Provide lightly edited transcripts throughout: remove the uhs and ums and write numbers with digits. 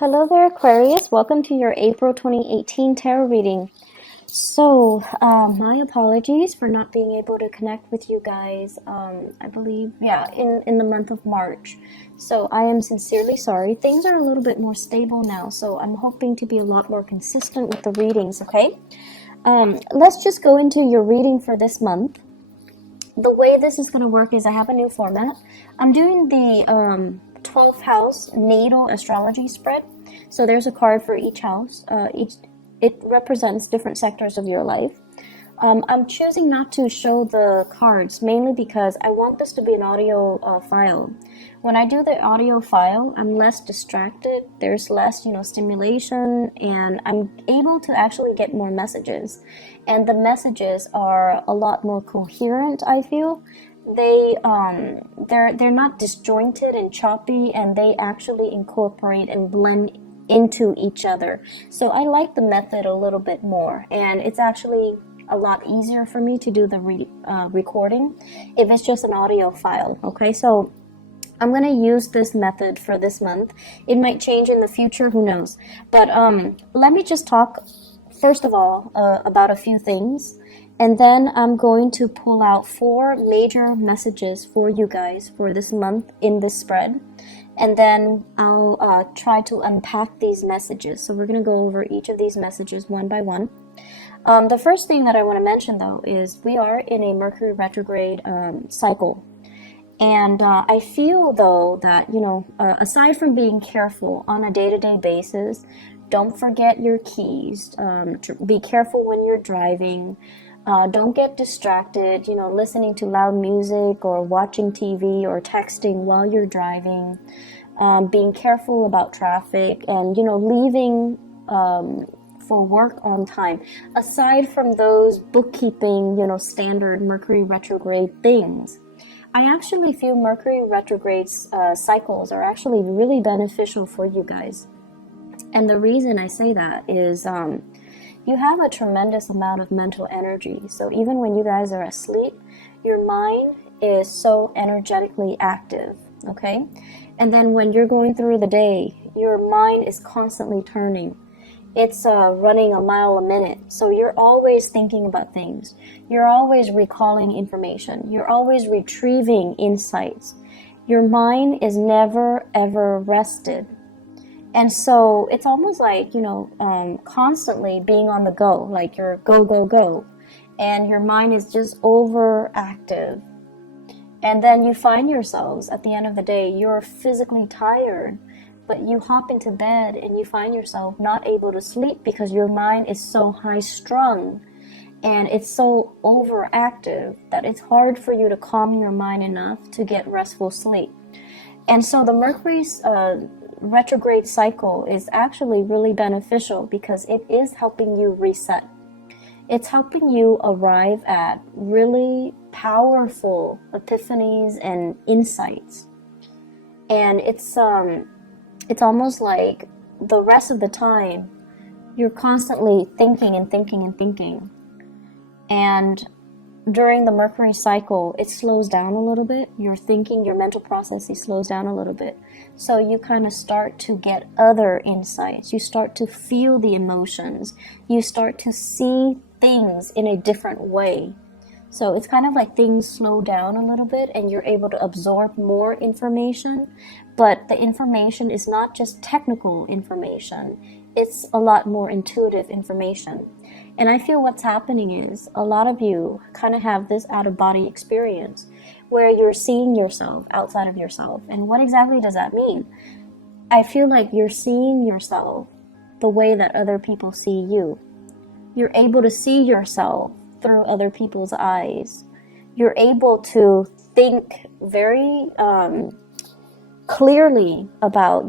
Hello there, Aquarius. Welcome to your April 2018 tarot reading. So, my apologies for not being able to connect with you guys, I believe, in the month of March. So, I am sincerely sorry. Things are a little bit more stable now, so I'm hoping to be a lot more consistent with the readings, okay? Let's just go into your reading for this month. The way this is going to work is I have a new format. I'm doing the 12th house natal astrology spread. So there's a card for each house. It represents different sectors of your life. I'm choosing not to show the cards mainly because I want this to be an audio file. When I do the audio file, I'm less distracted. There's less, stimulation, and I'm able to actually get more messages. And the messages are a lot more coherent, I feel. They're not disjointed and choppy, and they actually incorporate and blend into each other. So I like the method a little bit more, and it's actually a lot easier for me to do the recording if it's just an audio file. Okay, so I'm going to use this method for this month. It might change in the future, who knows. But let me just talk first of all about a few things, and then I'm going to pull out 4 major messages for you guys for this month in this spread, and then I'll try to unpack these messages. So we're going to go over each of these messages one by one. The first thing that I want to mention, though, is we are in a Mercury retrograde cycle. And I feel, though, that, aside from being careful on a day-to-day basis, don't forget your keys. Be careful when you're driving. Don't get distracted, listening to loud music or watching TV or texting while you're driving. Being careful about traffic and, leaving for work on time. Aside from those bookkeeping, standard Mercury retrograde things, I actually feel Mercury retrograde cycles are actually really beneficial for you guys. And the reason I say that is you have a tremendous amount of mental energy. So even when you guys are asleep, your mind is so energetically active, okay? And then when you're going through the day, your mind is constantly turning. It's running a mile a minute. So you're always thinking about things. You're always recalling information. You're always retrieving insights. Your mind is never, ever rested. And so it's almost like, constantly being on the go, like you're go, go, go. And your mind is just overactive. And then you find yourselves at the end of the day, you're physically tired, but you hop into bed and you find yourself not able to sleep because your mind is so high strung and it's so overactive that it's hard for you to calm your mind enough to get restful sleep. And so the Mercury's retrograde cycle is actually really beneficial because it is helping you reset. It's helping you arrive at really powerful epiphanies and insights. And it's almost like the rest of the time you're constantly thinking and thinking and thinking. And during the Mercury cycle, it slows down a little bit. Your thinking, your mental processes slows down a little bit. So you kind of start to get other insights. You start to feel the emotions. You start to see things in a different way. So it's kind of like things slow down a little bit and you're able to absorb more information. But the information is not just technical information. It's a lot more intuitive information. And I feel what's happening is a lot of you kind of have this out-of-body experience where you're seeing yourself outside of yourself. And what exactly does that mean? I feel like you're seeing yourself the way that other people see you. You're able to see yourself through other people's eyes. You're able to think very clearly about,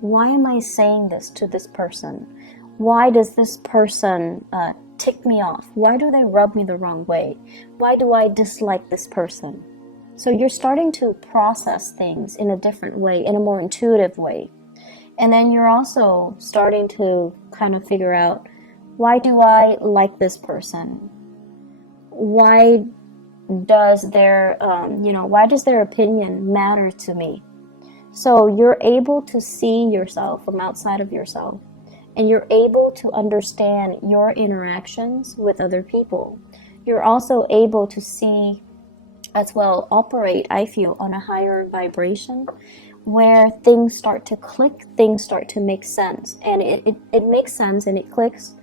why am I saying this to this person? Why does this person tick me off? Why do they rub me the wrong way? Why do I dislike this person? So you're starting to process things in a different way, in a more intuitive way. And then you're also starting to kind of figure out, why do I like this person? Why does their opinion matter to me? So you're able to see yourself from outside of yourself, and you're able to understand your interactions with other people. You're also able to see as well, operate, I feel, on a higher vibration where things start to click, things start to make sense. And it makes sense and it clicks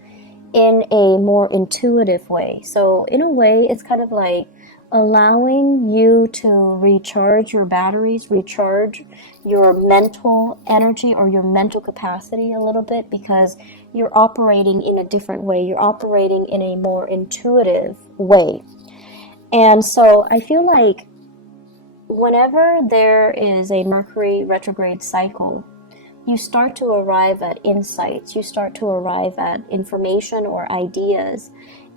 in a more intuitive way. So in a way, it's kind of like allowing you to recharge your batteries, recharge your mental energy or your mental capacity a little bit, because you're operating in a different way. You're operating in a more intuitive way. And so I feel like whenever there is a Mercury retrograde cycle, you start to arrive at insights, you start to arrive at information or ideas,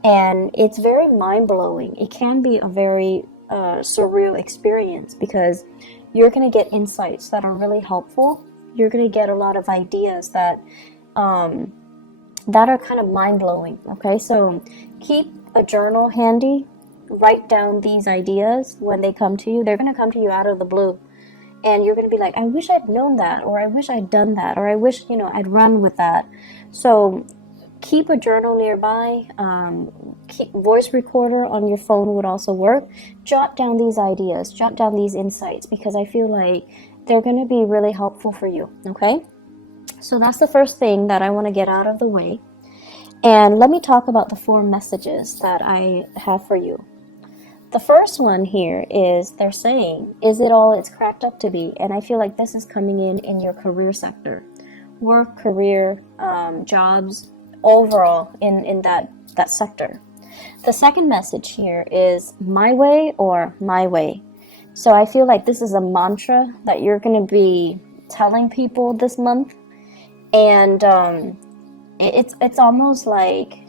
and it's very mind-blowing. It can be a very surreal experience, because you're going to get insights that are really helpful. You're going to get a lot of ideas that are kind of mind-blowing. Okay, so keep a journal handy. Write down these ideas when they come to you. They're going to come to you out of the blue. And you're going to be like, I wish I'd known that, or I wish I'd done that, or I wish, I'd run with that. So keep a journal nearby. Keep voice recorder on your phone would also work. Jot down these ideas, jot down these insights, because I feel like they're going to be really helpful for you. Okay? So that's the first thing that I want to get out of the way. And let me talk about the 4 messages that I have for you. The first one here is, they're saying, is it all it's cracked up to be? And I feel like this is coming in your career sector. Work, career, jobs, overall in that sector. The second message here is my way or my way. So I feel like this is a mantra that you're going to be telling people this month. And it's almost like,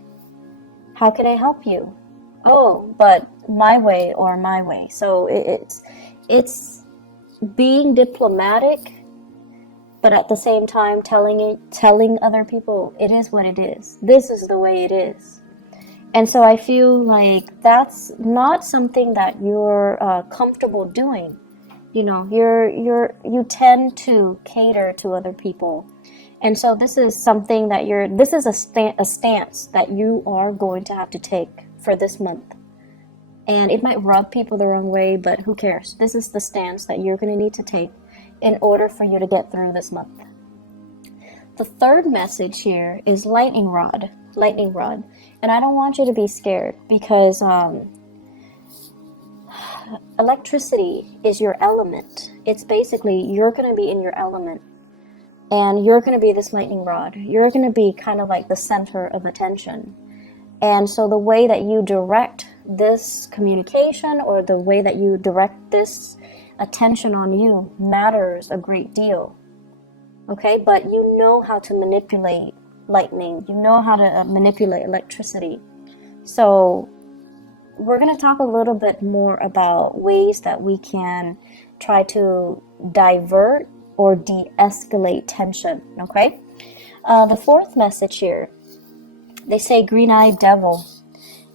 how can I help you? Oh, but my way or my way. So it's being diplomatic, but at the same time telling other people it is what it is. This is the way it is. And so I feel like that's not something that you're comfortable doing. You tend to cater to other people. And so this is something that this is a stance that you are going to have to take for this month. And it might rub people the wrong way, but who cares? This is the stance that you're going to need to take in order for you to get through this month. The third message here is lightning rod. And I don't want you to be scared, because electricity is your element. It's basically, you're going to be in your element. And you're going to be this lightning rod. You're going to be kind of like the center of attention. And so the way that you direct this communication, or the way that you direct this attention on you, matters a great deal. Okay, but you know how to manipulate lightning. You know how to manipulate electricity. So we're going to talk a little bit more about ways that we can try to divert or de-escalate tension. Okay, the fourth message here, they say green-eyed devil.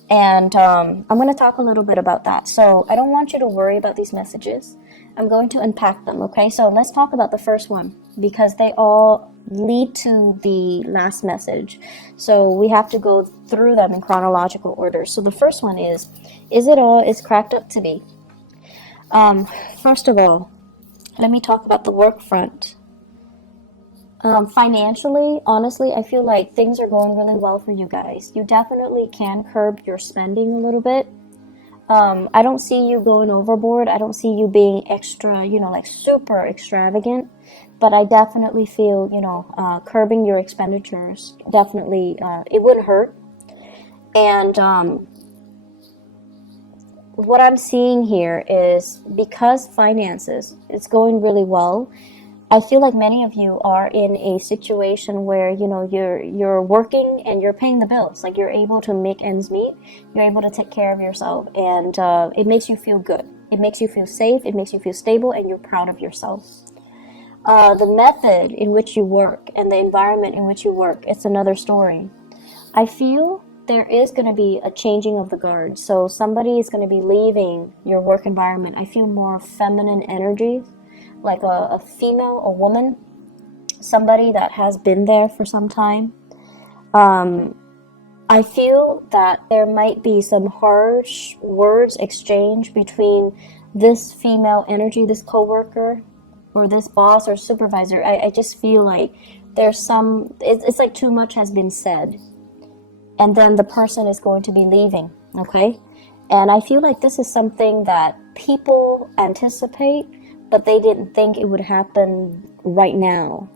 And I'm going to talk a little bit about that. So I don't want you to worry about these messages. I'm going to unpack them, okay? So let's talk about the first one, because they all lead to the last message. So we have to go through them in chronological order. So the first one is it all is cracked up to be? First of all, let me talk about the work front. Financially, honestly, I feel like things are going really well for you guys. You definitely can curb your spending a little bit. I don't see you going overboard. I don't see you being extra, like super extravagant. But I definitely feel, curbing your expenditures, definitely, it wouldn't hurt. And what I'm seeing here is, because finances, it's going really well, I feel like many of you are in a situation where, you're working and you're paying the bills. Like, you're able to make ends meet. You're able to take care of yourself. And it makes you feel good. It makes you feel safe. It makes you feel stable. And you're proud of yourself. The method in which you work and the environment in which you work, it's another story. I feel there is going to be a changing of the guard. So somebody is going to be leaving your work environment. I feel more feminine energies. like a female, a woman, somebody that has been there for some time. I feel that there might be some harsh words exchanged between this female energy, this coworker, or this boss or supervisor. I just feel like there's it's like too much has been said. And then the person is going to be leaving, okay? And I feel like this is something that people anticipate, but they didn't think it would happen right now.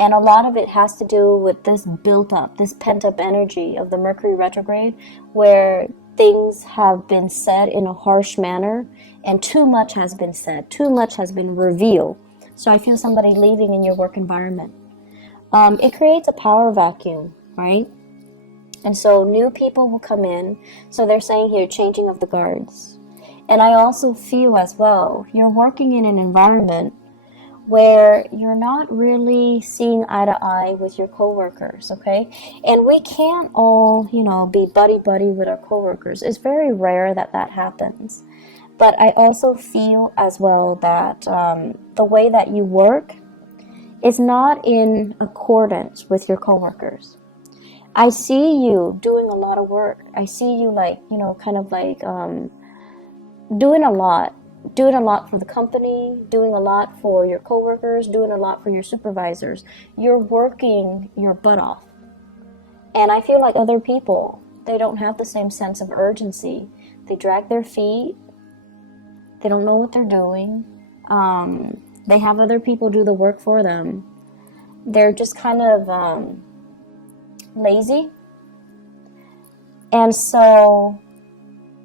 And a lot of it has to do with this built up, this pent up energy of the Mercury retrograde, where things have been said in a harsh manner and too much has been said, too much has been revealed. So I feel somebody leaving in your work environment. It creates a power vacuum, right? And so new people will come in. So they're saying here, changing of the guards. And I also feel as well, you're working in an environment where you're not really seeing eye to eye with your coworkers, okay? And we can't all, be buddy-buddy with our coworkers. It's very rare that that happens. But I also feel as well that the way that you work is not in accordance with your coworkers. I see you doing a lot of work. I see you doing a lot for the company, doing a lot for your coworkers, doing a lot for your supervisors. You're working your butt off. And I feel like other people, they don't have the same sense of urgency. They drag their feet. They don't know what they're doing. They have other people do the work for them. They're just kind of lazy. And so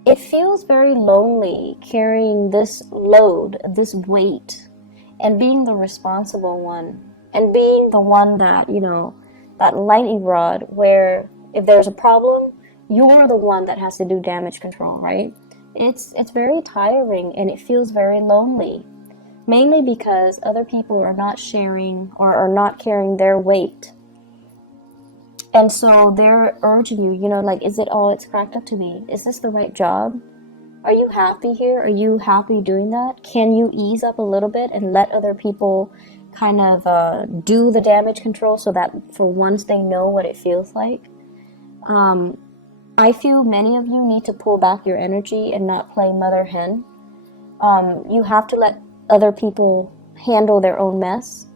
it feels very lonely carrying this load, this weight, and being the responsible one, and being the one that, that lightning rod where if there's a problem, you're the one that has to do damage control, right? It's very tiring and it feels very lonely, mainly because other people are not sharing or are not carrying their weight. And so they're urging you, is it all it's cracked up to be? Is this the right job? Are you happy here? Are you happy doing that? Can you ease up a little bit and let other people kind of do the damage control so that for once they know what it feels like? I feel many of you need to pull back your energy and not play mother hen. You have to let other people handle their own mess.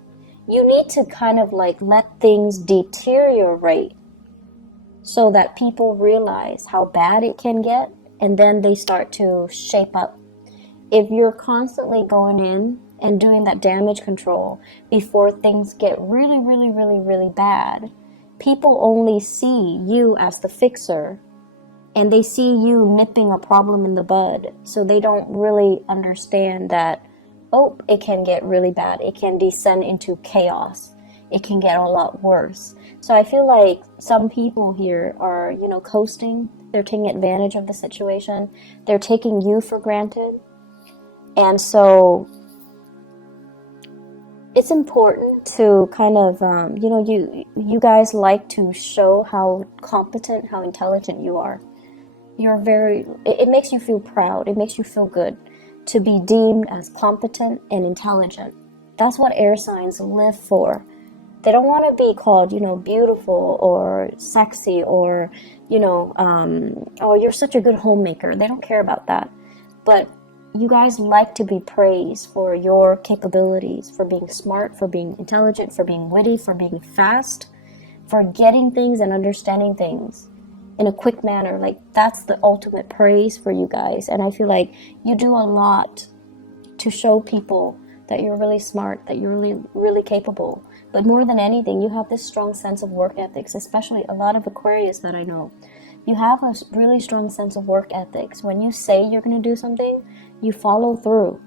You need to kind of let things deteriorate so that people realize how bad it can get, and then they start to shape up. If you're constantly going in and doing that damage control before things get really, really, really, really bad, people only see you as the fixer, and they see you nipping a problem in the bud, so they don't really understand that it can get really bad. It can descend into chaos. It can get a lot worse. So I feel like some people here are, coasting. They're taking advantage of the situation. They're taking you for granted. And so it's important to kind of, you guys like to show how competent, how intelligent you are. It makes you feel proud. It makes you feel good to be deemed as competent and intelligent. That's what air signs live for. They don't want to be called, beautiful or sexy or, oh, you're such a good homemaker. They don't care about that. But you guys like to be praised for your capabilities, for being smart, for being intelligent, for being witty, for being fast, for getting things and understanding things in a quick manner. That's the ultimate praise for you guys. And I feel like you do a lot to show people that you're really smart, that you're really, really capable. But more than anything, you have this strong sense of work ethics, especially a lot of Aquarius that I know. You have a really strong sense of work ethics. When you say you're going to do something, you follow through.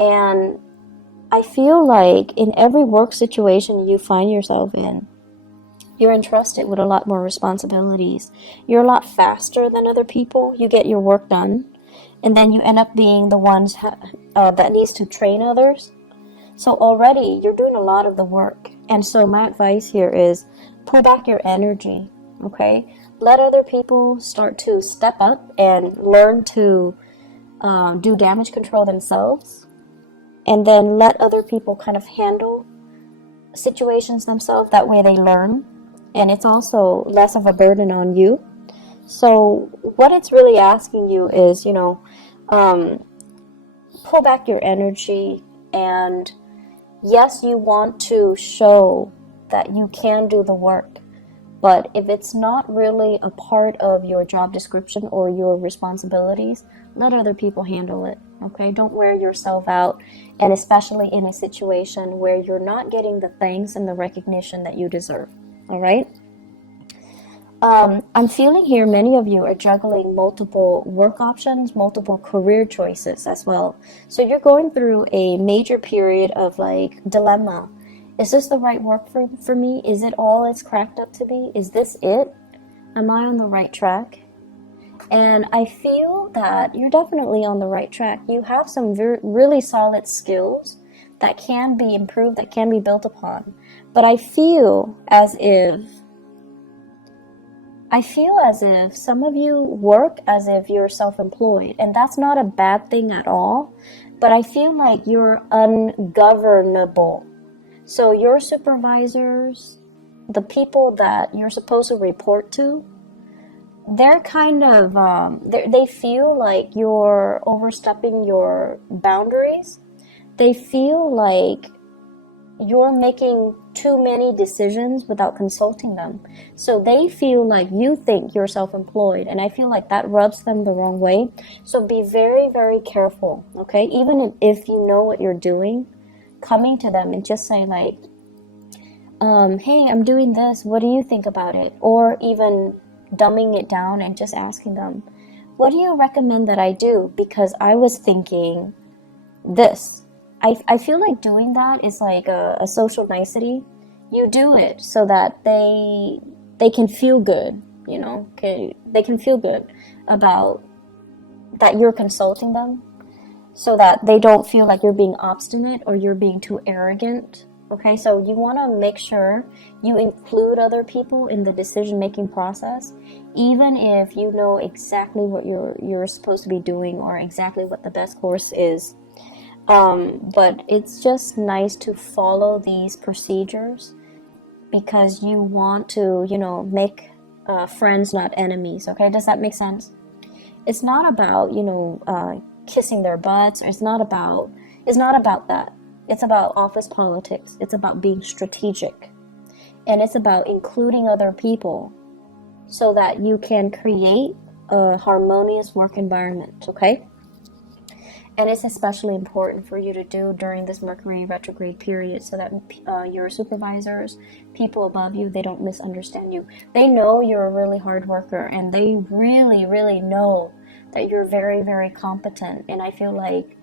And I feel like in every work situation you find yourself in, you're entrusted with a lot more responsibilities. You're a lot faster than other people. You get your work done. And then you end up being the ones that needs to train others. So already you're doing a lot of the work. And so my advice here is pull back your energy, okay? Let other people start to step up and learn to do damage control themselves. and then let other people kind of handle situations themselves. That way they learn, and it's also less of a burden on you. So what it's really asking you is, pull back your energy, and yes, you want to show that you can do the work, but if it's not really a part of your job description or your responsibilities, let other people handle it, okay? Don't wear yourself out, and especially in a situation where you're not getting the thanks and the recognition that you deserve, all right? I'm feeling here many of you are juggling multiple work options, multiple career choices as well. So you're going through a major period of like dilemma. Is this the right work for me? Is it all it's cracked up to be? Is this it? Am I on the right track? And I feel that you're definitely on the right track. You have some really solid skills that can be improved, that can be built upon. But I feel as if some of you work as if you're self-employed, and that's not a bad thing at all, but I feel like you're ungovernable. So your supervisors, the people that you're supposed to report to, they're kind of, they feel like you're overstepping your boundaries. They feel like you're making too many decisions without consulting them. So they feel like you think you're self-employed, and I feel like that rubs them the wrong way. So be very, very careful, okay? Even if you know what you're doing, coming to them and just say like, hey, I'm doing this, what do you think about it? Or even dumbing it down and just asking them, what do you recommend that I do? Because I was thinking this. I feel like doing that is like a social nicety. You do it so that they can feel good, they can feel good about that you're consulting them, so that they don't feel like you're being obstinate or you're being too arrogant. Okay, so you want to make sure you include other people in the decision-making process, even if you know exactly what you're supposed to be doing or exactly what the best course is. But it's just nice to follow these procedures because you want to, make friends, not enemies. Okay, does that make sense? It's not about, kissing their butts. It's not about that. It's about office politics. It's about being strategic. And it's about including other people so that you can create a harmonious work environment, okay? And it's especially important for you to do during this Mercury retrograde period so that your supervisors, people above you, they don't misunderstand you. They know you're a really hard worker, and they really, really know that you're very, very competent. And I feel like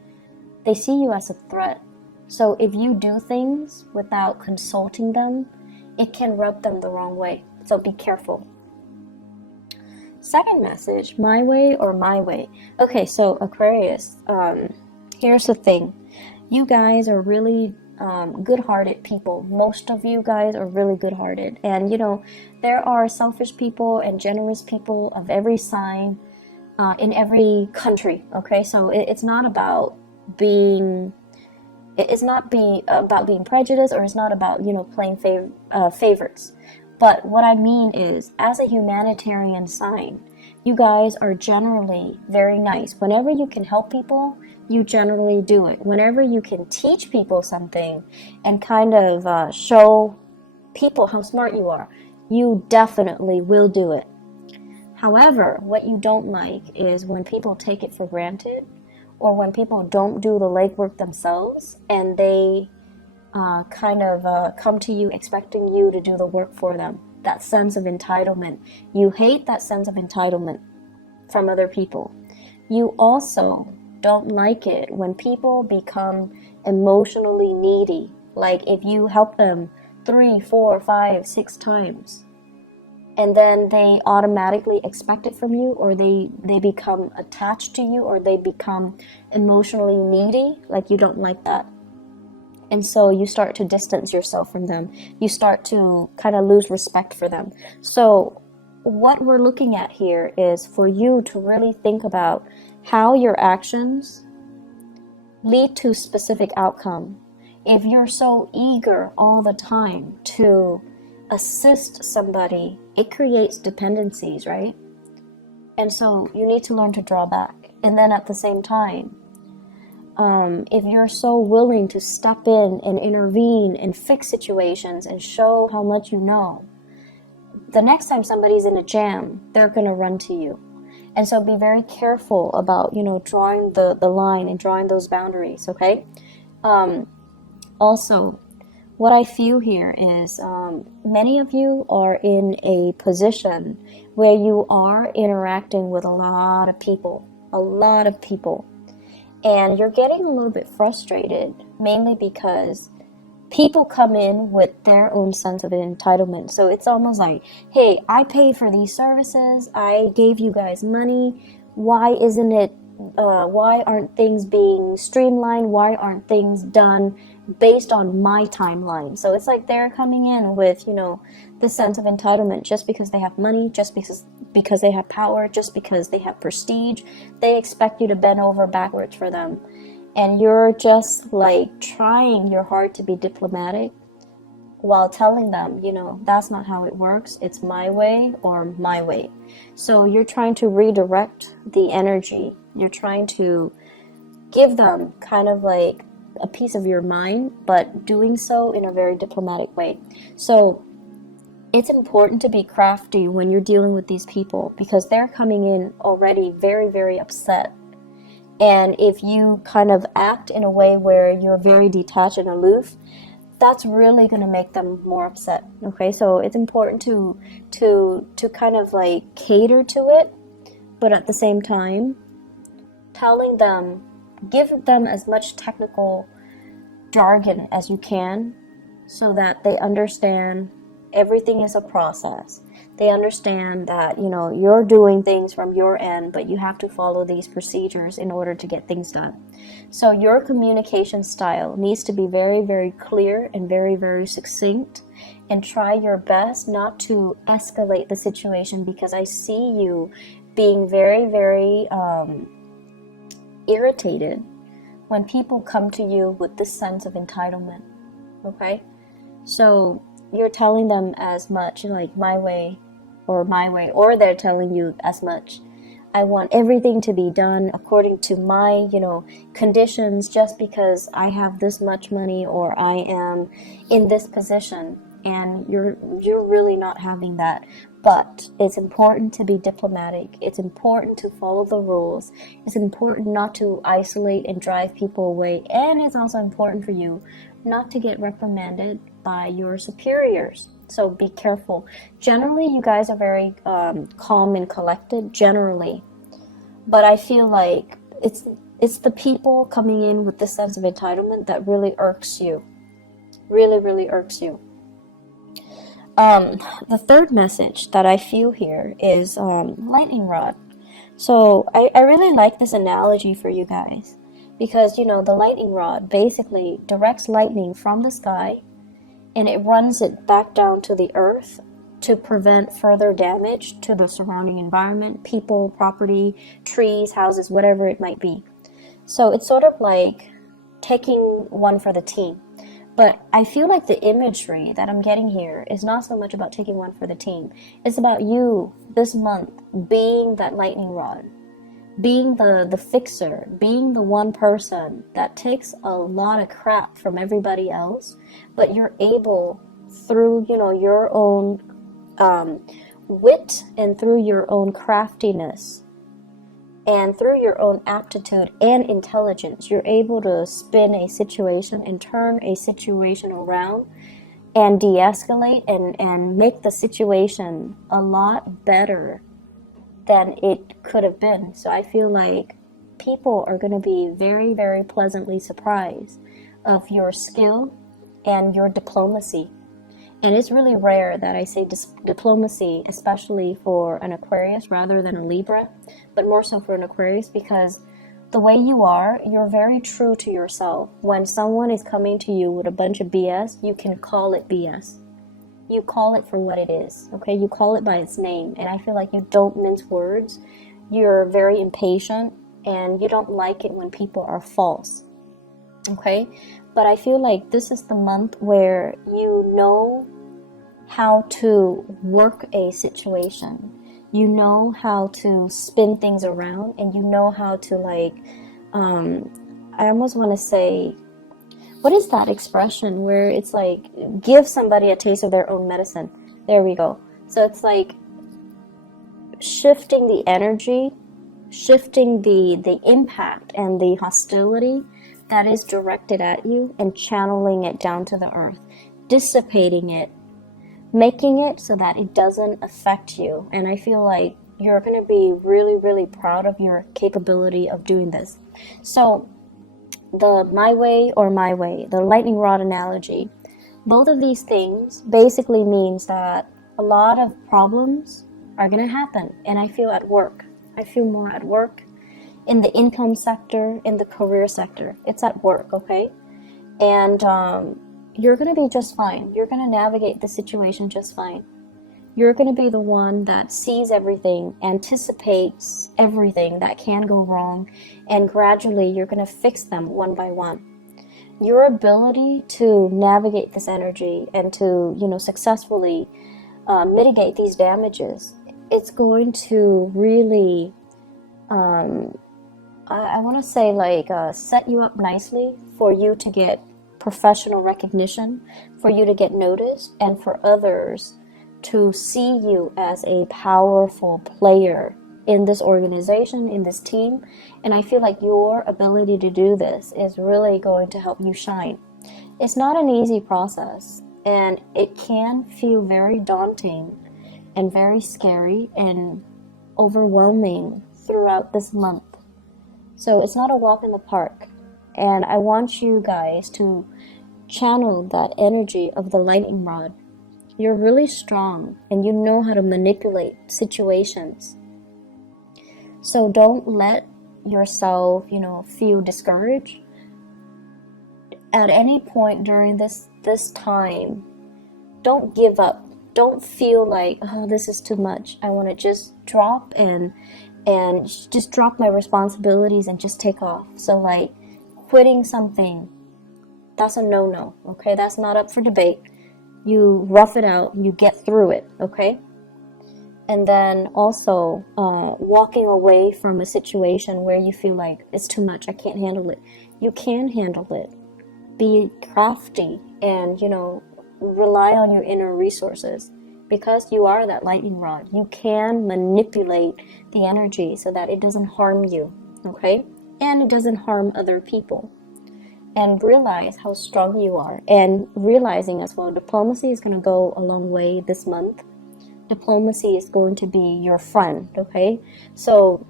they see you as a threat. So if you do things without consulting them, it can rub them the wrong way. So be careful. Second message, my way or my way. Okay, so Aquarius, here's the thing. You guys are really good-hearted people. Most of you guys are really good-hearted. And, there are selfish people and generous people of every sign in every country, okay? So it's not about being prejudiced, or it's not about, playing favorites. But what I mean is, as a humanitarian sign, you guys are generally very nice. Whenever you can help people, you generally do it. Whenever you can teach people something and kind of show people how smart you are, you definitely will do it. However, what you don't like is when people take it for granted, or when people don't do the legwork themselves and they come to you expecting you to do the work for them. That sense of entitlement. You hate that sense of entitlement from other people. You also don't like it when people become emotionally needy. Like if you help them 3, 4, 5, 6 times, and then they automatically expect it from you, or they become attached to you, or they become emotionally needy. Like you don't like that. And so you start to distance yourself from them. You start to kind of lose respect for them. So what we're looking at here is for you to really think about how your actions lead to specific outcome. If you're so eager all the time to assist somebody, it creates dependencies, right? And so you need to learn to draw back. And then at the same time, if you're so willing to step in and intervene and fix situations and show how much you know, the next time somebody's in a jam, they're going to run to you. And so be very careful about, drawing the line and drawing those boundaries, okay? Also, what I feel here is many of you are in a position where you are interacting with a lot of people, and you're getting a little bit frustrated, mainly because people come in with their own sense of entitlement. So it's almost like, hey, I paid for these services, I gave you guys money, why aren't things being streamlined? Why aren't things done based on my timeline? So it's like they're coming in with, this sense of entitlement just because they have money, just because they have power, just because they have prestige. They expect you to bend over backwards for them. And you're just like trying your hard to be diplomatic while telling them, that's not how it works. It's my way or my way. So you're trying to redirect the energy. You're trying to give them kind of like a piece of your mind, but doing so in a very diplomatic way. So it's important to be crafty when you're dealing with these people, because they're coming in already very, very upset. And if you kind of act in a way where you're very detached and aloof, that's really going to make them more upset. Okay, so it's important to kind of like cater to it, but at the same time, telling them, give them as much technical jargon as you can so that they understand everything is a process. They understand that, you're doing things from your end, but you have to follow these procedures in order to get things done. So your communication style needs to be very, very clear and very, very succinct, and try your best not to escalate the situation, because I see you being very, very irritated when people come to you with this sense of entitlement, okay? So you're telling them as much, like my way, or they're telling you as much. I want everything to be done according to my, conditions, just because I have this much money or I am in this position, and you're really not having that. But it's important to be diplomatic. It's important to follow the rules. It's important not to isolate and drive people away. And it's also important for you not to get reprimanded by your superiors. So be careful. Generally, you guys are very calm and collected, generally. But I feel like it's the people coming in with this sense of entitlement that really irks you. Really, really irks you. The third message that I feel here is lightning rod. So I really like this analogy for you guys, because the lightning rod basically directs lightning from the sky, and it runs it back down to the earth to prevent further damage to the surrounding environment, people, property, trees, houses, whatever it might be. So it's sort of like taking one for the team. But I feel like the imagery that I'm getting here is not so much about taking one for the team. It's about you this month being that lightning rod, being the fixer, being the one person that takes a lot of crap from everybody else, but you're able, through your own wit and through your own craftiness and through your own aptitude and intelligence, you're able to spin a situation and turn a situation around and de-escalate and make the situation a lot better than it could have been. So I feel like people are going to be very, very pleasantly surprised of your skill and your diplomacy. And it's really rare that I say diplomacy, especially for an Aquarius rather than a Libra, but more so for an Aquarius, because the way you are, you're very true to yourself. When someone is coming to you with a bunch of BS, you can call it BS. You call it for what it is, okay? You call it by its name. And I feel like you don't mince words. You're very impatient, and you don't like it when people are false. okay? But I feel like this is the month where you know how to work a situation. You know how to spin things around, and you know how to like, I almost want to say, what is that expression where it's like, give somebody a taste of their own medicine? There we go. So it's like shifting the energy, shifting the impact and the hostility that is directed at you, and channeling it down to the earth, dissipating it, making it so that it doesn't affect you. And I feel like you're going to be really, really proud of your capability of doing this. So the my way or my way, the lightning rod analogy, both of these things basically means that a lot of problems are going to happen. And I feel at work. I feel more at work, in the income sector, in the career sector. It's at work, okay? And you're going to be just fine. You're going to navigate the situation just fine. You're going to be the one that sees everything, anticipates everything that can go wrong, and gradually you're going to fix them one by one. Your ability to navigate this energy and to, successfully mitigate these damages, it's going to really, I want to say, like, set you up nicely for you to get professional recognition, for you to get noticed, and for others to see you as a powerful player in this organization, in this team. And I feel like your ability to do this is really going to help you shine. It's not an easy process, and it can feel very daunting and very scary and overwhelming throughout this month. So it's not a walk in the park. And I want you guys to channel that energy of the lightning rod. You're really strong and you know how to manipulate situations. So don't let yourself, feel discouraged. At any point during this time, don't give up. Don't feel like, oh, this is too much. I want to just drop and just drop my responsibilities and just take off. So like quitting something, that's a no-no, okay? That's not up for debate. You rough it out, you get through it, okay? And then also walking away from a situation where you feel like it's too much, I can't handle it. You can handle it. Be crafty and, rely on your inner resources, because you are that lightning rod. You can manipulate the energy so that it doesn't harm you, okay? And it doesn't harm other people. And realize how strong you are. And realizing as well, diplomacy is going to go a long way this month. Diplomacy is going to be your friend, okay? So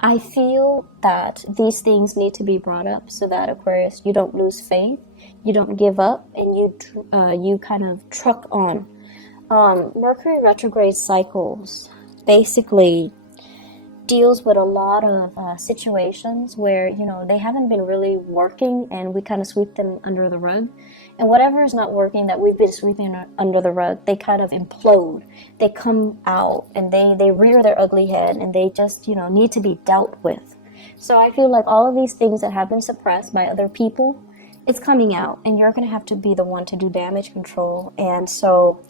I feel that these things need to be brought up so that, Aquarius, you don't lose faith, you don't give up, and you kind of truck on. Mercury retrograde cycles basically deals with a lot of situations where, they haven't been really working, and we kind of sweep them under the rug. And whatever is not working that we've been sweeping under the rug, they kind of implode. They come out and they rear their ugly head, and they just, need to be dealt with. So I feel like all of these things that have been suppressed by other people, it's coming out, and you're going to have to be the one to do damage control. And so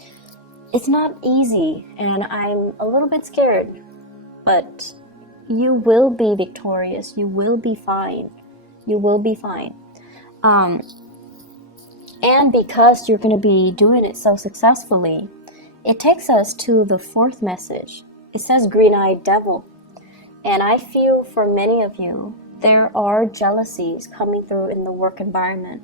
it's not easy, and I'm a little bit scared, but you will be victorious. You will be fine. You will be fine. And because you're going to be doing it so successfully, it takes us to the fourth message. It says green-eyed devil. And I feel for many of you, there are jealousies coming through in the work environment.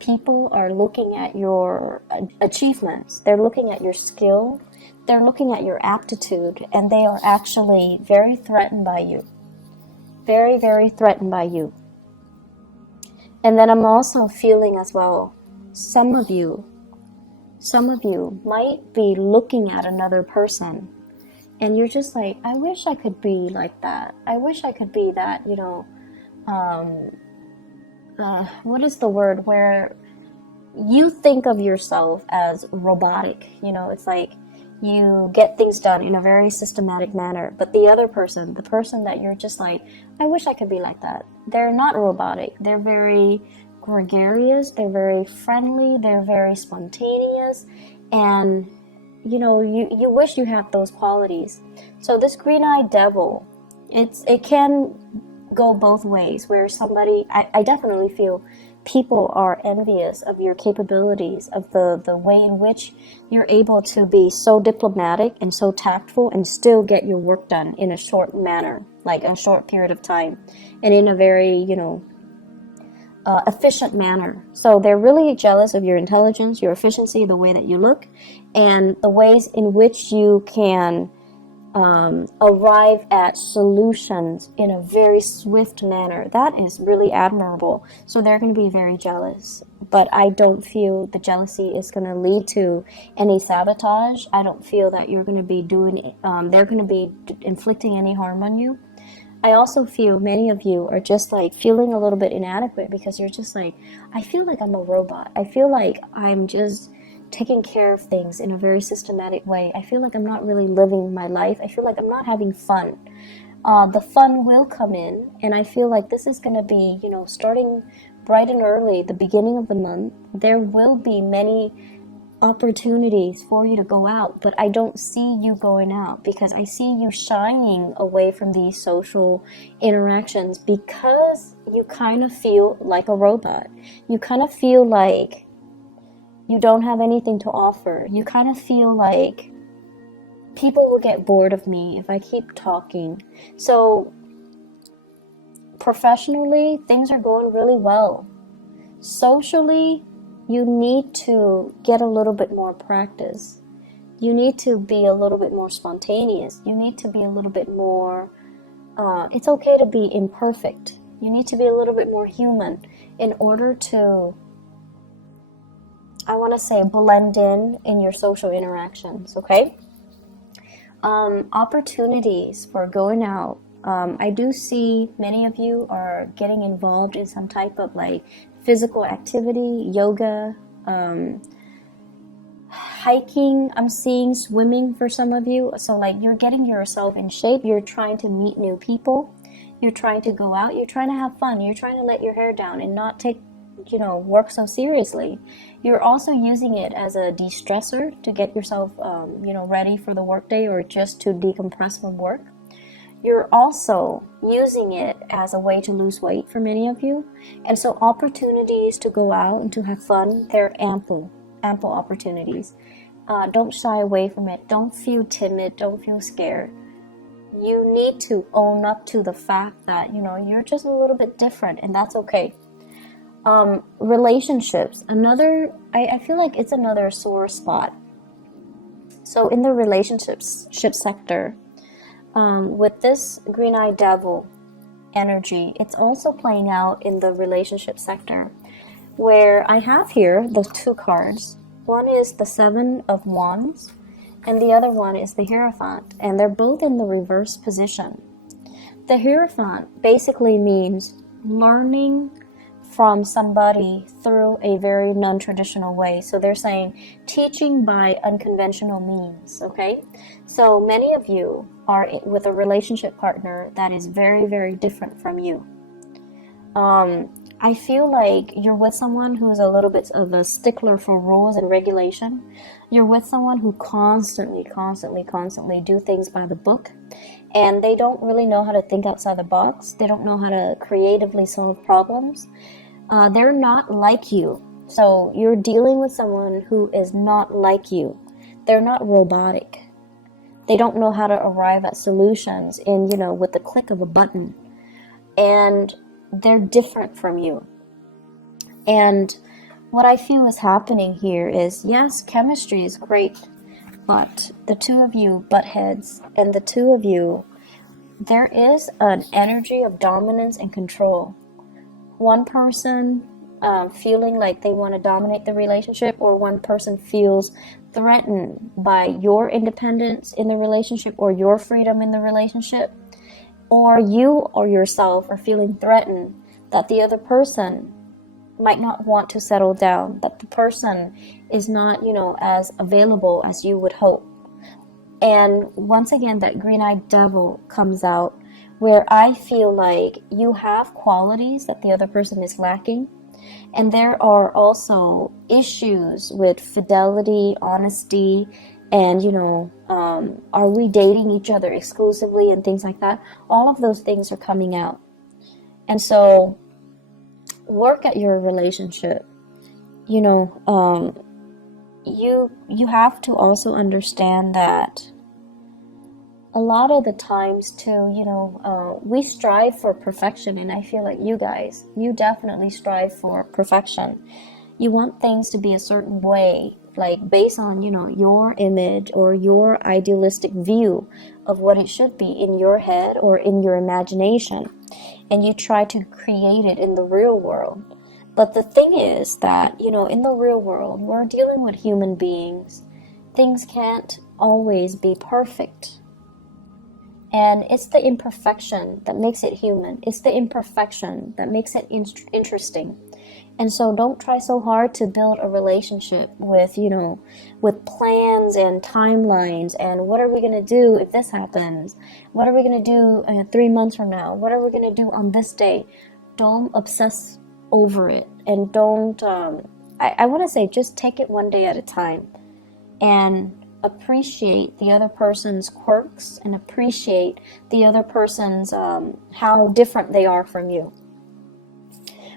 People are looking at your achievements. They're looking at your skill. They're looking at your aptitude, and they are actually very threatened by you. Very, very threatened by you. And then I'm also feeling as well, some of you might be looking at another person, and you're just like, I wish I could be like that. I wish I could be that, what is the word where you think of yourself as robotic? It's like You get things done in a very systematic manner. But the other person, the person that you're just like, I wish I could be like that. They're not robotic. They're very gregarious. They're very friendly. They're very spontaneous. And, you know, you wish you had those qualities. So this green-eyed devil, it can go both ways, where somebody, I definitely feel people are envious of your capabilities, of the way in which you're able to be so diplomatic and so tactful and still get your work done in a short manner, like a short period of time, and in a very, you know, efficient manner. So they're really jealous of your intelligence, your efficiency, the way that you look, and the ways in which you can arrive at solutions in a very swift manner. That is really admirable. So they're going to be very jealous. But I don't feel the jealousy is going to lead to any sabotage. I don't feel that you're going to be doing, they're going to be inflicting any harm on you. I also feel many of you are just like feeling a little bit inadequate because you're just like, I feel like I'm a robot. I feel like I'm just taking care of things in a very systematic way. I feel like I'm not really living my life. I feel like I'm not having fun. The fun will come in, and I feel like this is going to be, you know, starting bright and early, the beginning of the month. There will be many opportunities for you to go out, but I don't see you going out because I see you shying away from these social interactions because you kind of feel like a robot. You kind of feel like you don't have anything to offer. You kind of feel like people will get bored of me if I keep talking. So professionally, things are going really well. Socially, you need to get a little bit more practice. You need to be a little bit more spontaneous. You need to be a little bit more, it's okay to be imperfect. You need to be a little bit more human in order to, I want to say, blend in your social interactions, okay? Opportunities for going out. I do see many of you are getting involved in some type of like physical activity, yoga, hiking. I'm seeing swimming for some of you. So like you're getting yourself in shape. You're trying to meet new people. You're trying to go out. You're trying to have fun. You're trying to let your hair down and not take, you know, work so seriously. You're also using it as a de-stressor to get yourself, you know, ready for the workday or just to decompress from work. You're also using it as a way to lose weight for many of you. And so opportunities to go out and to have fun, they're ample opportunities. Don't shy away from it. Don't feel timid. Don't feel scared. You need to own up to the fact that, you know, you're just a little bit different, and that's okay. Relationships, I feel like it's another sore spot. So in the relationship sector, with this green-eyed devil energy, it's also playing out in the relationship sector, where I have here the two cards. One is the Seven of Wands, and the other one is the Hierophant, and they're both in the reverse position. The Hierophant basically means learning from somebody through a very non-traditional way. So they're saying teaching by unconventional means, okay? So many of you are with a relationship partner that is very, very different from you. I feel like you're with someone who's a little bit of a stickler for rules and regulation. You're with someone who constantly do things by the book, and they don't really know how to think outside the box. They don't know how to creatively solve problems. They're not like you. So you're dealing with someone who is not like you. They're not robotic. They don't know how to arrive at solutions in, you know, with the click of a button. And they're different from you. And what I feel is happening here is, yes, chemistry is great, but the two of you butt heads, and the two of you, there is an energy of dominance and control. One person feeling like they want to dominate the relationship, or one person feels threatened by your independence in the relationship or your freedom in the relationship, or you or yourself are feeling threatened that the other person might not want to settle down, that the person is not, you know, as available as you would hope. And once again, that green-eyed devil comes out, where I feel like you have qualities that the other person is lacking. And there are also issues with fidelity, honesty, and, are we dating each other exclusively and things like that. All of those things are coming out. And so work at your relationship. You have to also understand that a lot of the times too, we strive for perfection, and I feel like you definitely strive for perfection. You want things to be a certain way, like based on, your image or your idealistic view of what it should be in your head or in your imagination, and you try to create it in the real world. But the thing is that, in the real world, we're dealing with human beings. Things can't always be perfect. And it's the imperfection that makes it human. It's the imperfection that makes it interesting. And so don't try so hard to build a relationship with, with plans and timelines and what are we going to do if this happens? What are we going to do 3 months from now? What are we going to do on this day? Don't obsess over it. And don't, I want to say, just take it one day at a time and appreciate the other person's quirks and appreciate the other person's how different they are from you.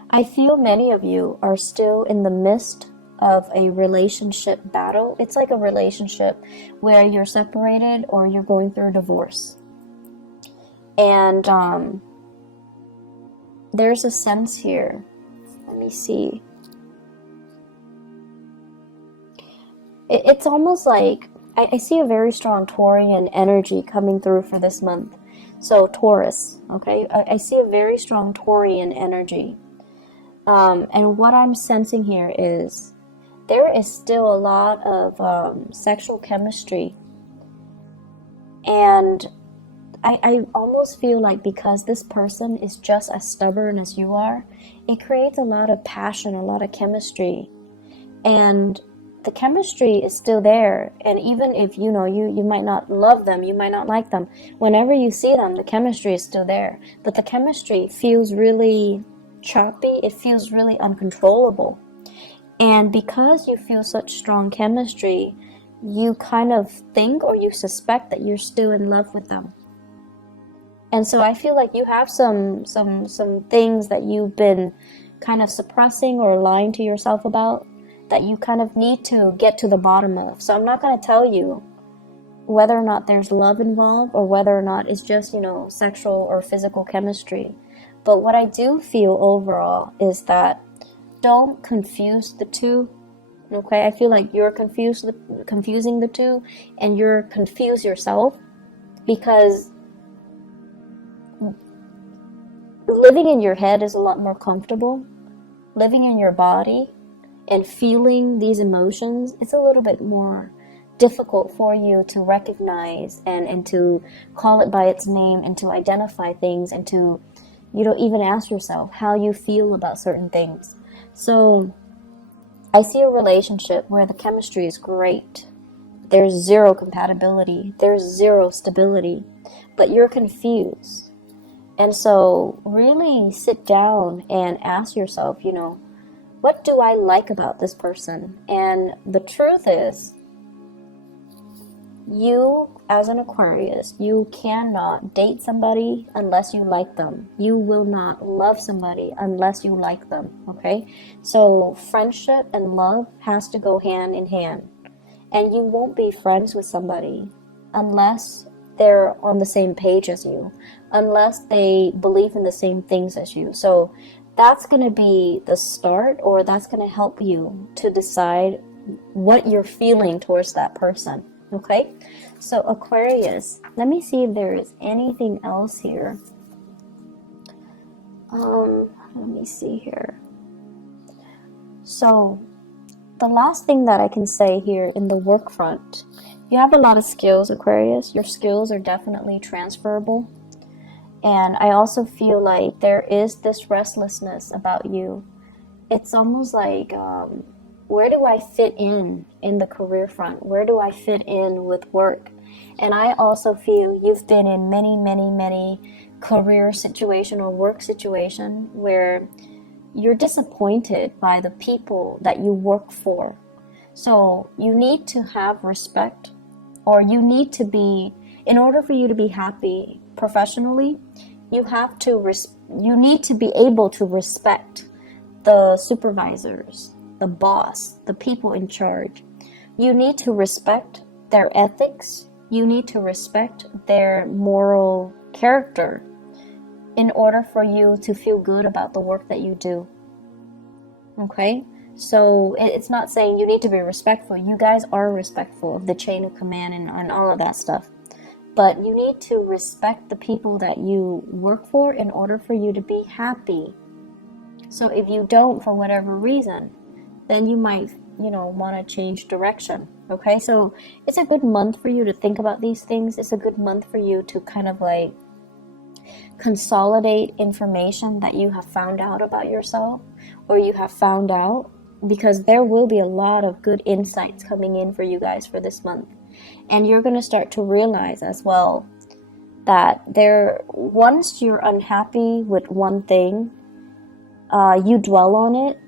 I feel many of you are still in the midst of a relationship battle. It's like a relationship where you're separated or you're going through a divorce. And there's a sense here. Let me see. It's almost like I see a very strong Taurian energy coming through for this month. So Taurus, okay? I see a very strong Taurian energy. And what I'm sensing here is there is still a lot of sexual chemistry. And I almost feel like because this person is just as stubborn as you are, it creates a lot of passion, a lot of chemistry. And the chemistry is still there, and even if you might not love them, you might not like them, whenever you see them, the chemistry is still there. But the chemistry feels really choppy, it feels really uncontrollable. And because you feel such strong chemistry, you kind of think or you suspect that you're still in love with them. And so I feel like you have some things that you've been kind of suppressing or lying to yourself about, that you kind of need to get to the bottom of. So I'm not going to tell you whether or not there's love involved or whether or not it's just, sexual or physical chemistry. But what I do feel overall is that don't confuse the two. Okay, I feel like you're confusing the two, and you're confused yourself, because living in your head is a lot more comfortable. Living in your body and feeling these emotions, it's a little bit more difficult for you to recognize and to call it by its name and to identify things and to, even ask yourself how you feel about certain things. So I see a relationship where the chemistry is great. There's zero compatibility. There's zero stability. But you're confused. And so really sit down and ask yourself, what do I like about this person? And the truth is, you, as an Aquarius, you cannot date somebody unless you like them. You will not love somebody unless you like them, okay? So friendship and love has to go hand in hand. And you won't be friends with somebody unless they're on the same page as you, unless they believe in the same things as you. So that's going to be the start, or that's going to help you to decide what you're feeling towards that person. Okay? So Aquarius, let me see if there is anything else here. Let me see here. So the last thing that I can say here in the work front, you have a lot of skills, Aquarius. Your skills are definitely transferable. And I also feel like there is this restlessness about you. It's almost like where do I fit in the career front? Where do I fit in with work? And I also feel you've been in many career situation or work situation where you're disappointed by the people that you work for. So you need to have respect, or you need to be, in order for you to be happy professionally, you need to be able to respect the supervisors, the boss, the people in charge. You need to respect their ethics. You need to respect their moral character in order for you to feel good about the work that you do. Okay? So it's not saying you need to be respectful. You guys are respectful of the chain of command and all of that stuff. But you need to respect the people that you work for in order for you to be happy. So if you don't, for whatever reason, then you might, want to change direction. Okay? So it's a good month for you to think about these things. It's a good month for you to kind of like consolidate information that you have found out about yourself, or you have found out, because there will be a lot of good insights coming in for you guys for this month. And you're going to start to realize as well that once you're unhappy with one thing, you dwell on it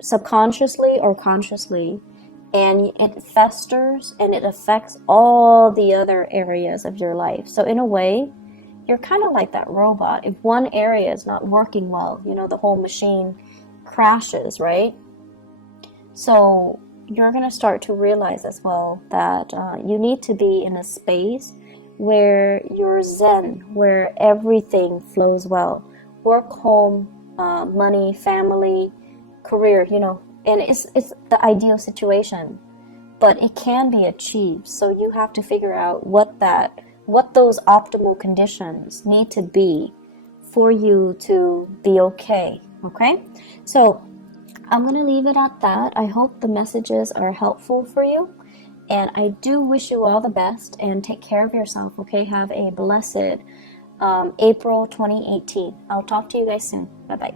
subconsciously or consciously, and it festers and it affects all the other areas of your life. So in a way, you're kind of like that robot. If one area is not working well, the whole machine crashes, right? So you're going to start to realize as well that you need to be in a space where you're zen, where everything flows well. Work, home, money, family, career, and it's the ideal situation, but it can be achieved. So you have to figure out what those optimal conditions need to be for you to be okay. So I'm going to leave it at that. I hope the messages are helpful for you, and I do wish you all the best, and take care of yourself. Have a blessed April 2018. I'll talk to you guys soon. Bye bye.